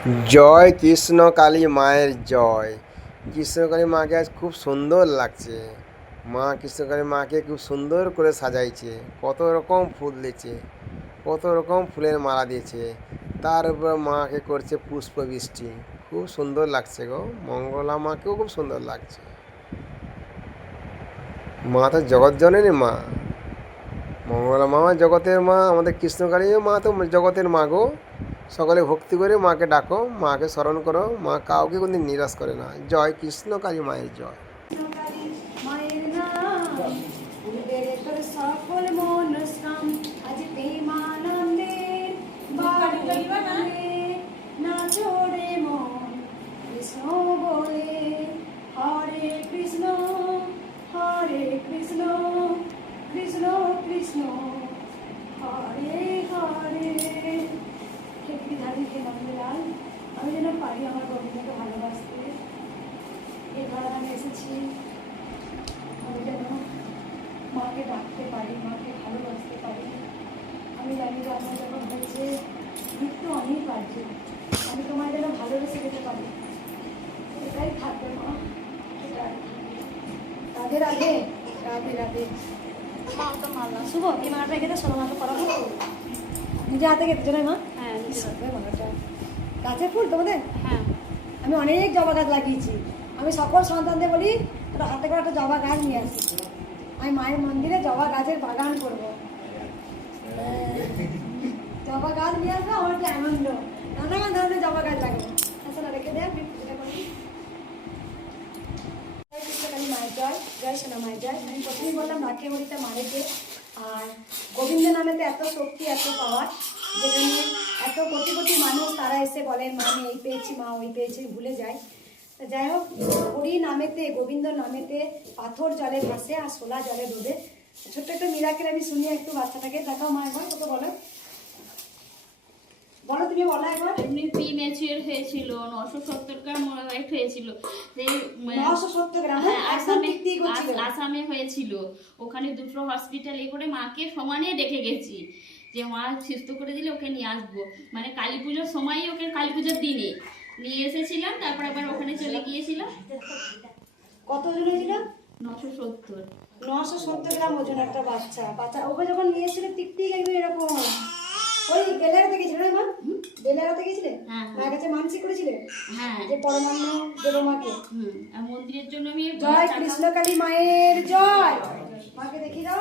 জয় কৃষ্ণকালী মায়ের জয়। কৃষ্ণকালী মাকে আজ খুব সুন্দর লাগছে। মা কৃষ্ণকালী মাকে খুব সুন্দর করে সাজাইছে, কত রকম ফুল দিয়েছে, কত রকম ফুলের মালা দিয়েছে, তার উপর মাকে করছে পুষ্প বৃষ্টি। খুব সুন্দর লাগছে গো, মঙ্গলা মাকেও খুব সুন্দর লাগছে। মা তো জগৎ জননী মা, মঙ্গলা মা জগতের মা, আমাদের কৃষ্ণকালী মা তো জগতের মা গো। সকলে ভক্তি করে মাকে ডাকো, মাকে স্মরণ করো, মা কাউকে কোনদিন নিরাশ করে না। জয় কৃষ্ণকালী মায়ের জয়। কৃষ্ণকালী মায়ের নাম পূর্বের তোর সকল মনস্কাম আজ প্রেমানন্দে বাড়ি নাচো রে মন কৃষ্ণ বলে হরে কৃষ্ণ কৃষ্ণ কৃষ্ণ হরে হরে। খেপি ধারি কে নন্দলাল, আমি যেন পারি আমার গোবিন্দকে ভালোবাসতে। এবার আমি এসেছি, আমি যেন মাকে ডাকতে পারি, মাকে ভালোবাসতে পারি। আমি জানি যে আমার যখন হয়েছে মৃত্যু অনেক আছে, আমি তোমায় যেন ভালোবেসে যেতে পারি, এটাই থাকবে মা, এটাই। রাধে রাধে রাধে রাধে। শুভ এই মাটা এখানে ষোলো মাসে করাবো, নিজে হাতে কেটেছো না মা? হ্যাঁ, মাটা গাছের ফুল তোমাদের? হ্যাঁ, আমি অনেক জবা গাছ লাগিয়েছি। আমি সকল সন্তানদের বলি তোরা হাতে করে একটা জবা গাছ নিয়ে আসি, আমি মায়ের মন্দিরে জবা গাছের বাগান করবো। জবা গাছ নিয়ে আসবো, আমার একটা আনন্দ। নানান ধরনের জবা গাছ লাগবে, আসলে রেখে দেয় আমি পূজা করি। জয় কৃষ্ণকালী মায়ের জয়, জয় সোনা মায়ের জয়। আমি প্রথমেই বললাম রাখে হরিতা মারেতে, আর গোবিন্দ নামেতে এত শক্তি, এত পাওয়ার, যেখানে এত কোটি কোটি মানুষ তারা এসে বলেন মা আমি এই পেয়েছি, মা ওই পেয়েছি, ভুলে যায়। যাই হোক, হরি নামেতে, গোবিন্দ নামেতে পাথর জলে ভাসে আর শোলা জলে ডোবে। ছোট্ট একটা মিরাকেল আমি শুনি একটু, বাচ্চাটাকে দেখাও মা একবার, তোকে বলো, বলো তুমি বলো একবার। এমনি প্রি ম্যাচিওর হয়েছিল, 970 গ্রাম ওয়েট হয়েছিল। সেই 970 গ্রাম আসামে হয়েছিল। ওখানে দুটো হসপিটাল করে মাকে সমানে ডেকে গেছি যে মা সুস্থ করে দিলে ওকে নিয়ে আসবো, মানে কালী পুজোর সময়ই, ওকে কালী পুজোর দিনে নিয়ে এসেছিলাম। তারপর আবার ওখানে চলে গিয়েছিলাম। কত ওজন হয়েছিল? 970। 970 গ্রাম ওজন একটা বাচ্চা। ওকে যখন নিয়ে এসেছিল টিকটিক একদম এরকম, ওই বেলারাতে গেছিল না মা? বেলারাতে গেছিলে? মায়ের কাছে মানসিক করেছিলে? হ্যাঁ, যে পরমান্ন দেবো মাকে। আর মন্দিরের জন্য আমি জয় কৃষ্ণকালী মায়ের জয়। মাকে দেখিয়ে দাও।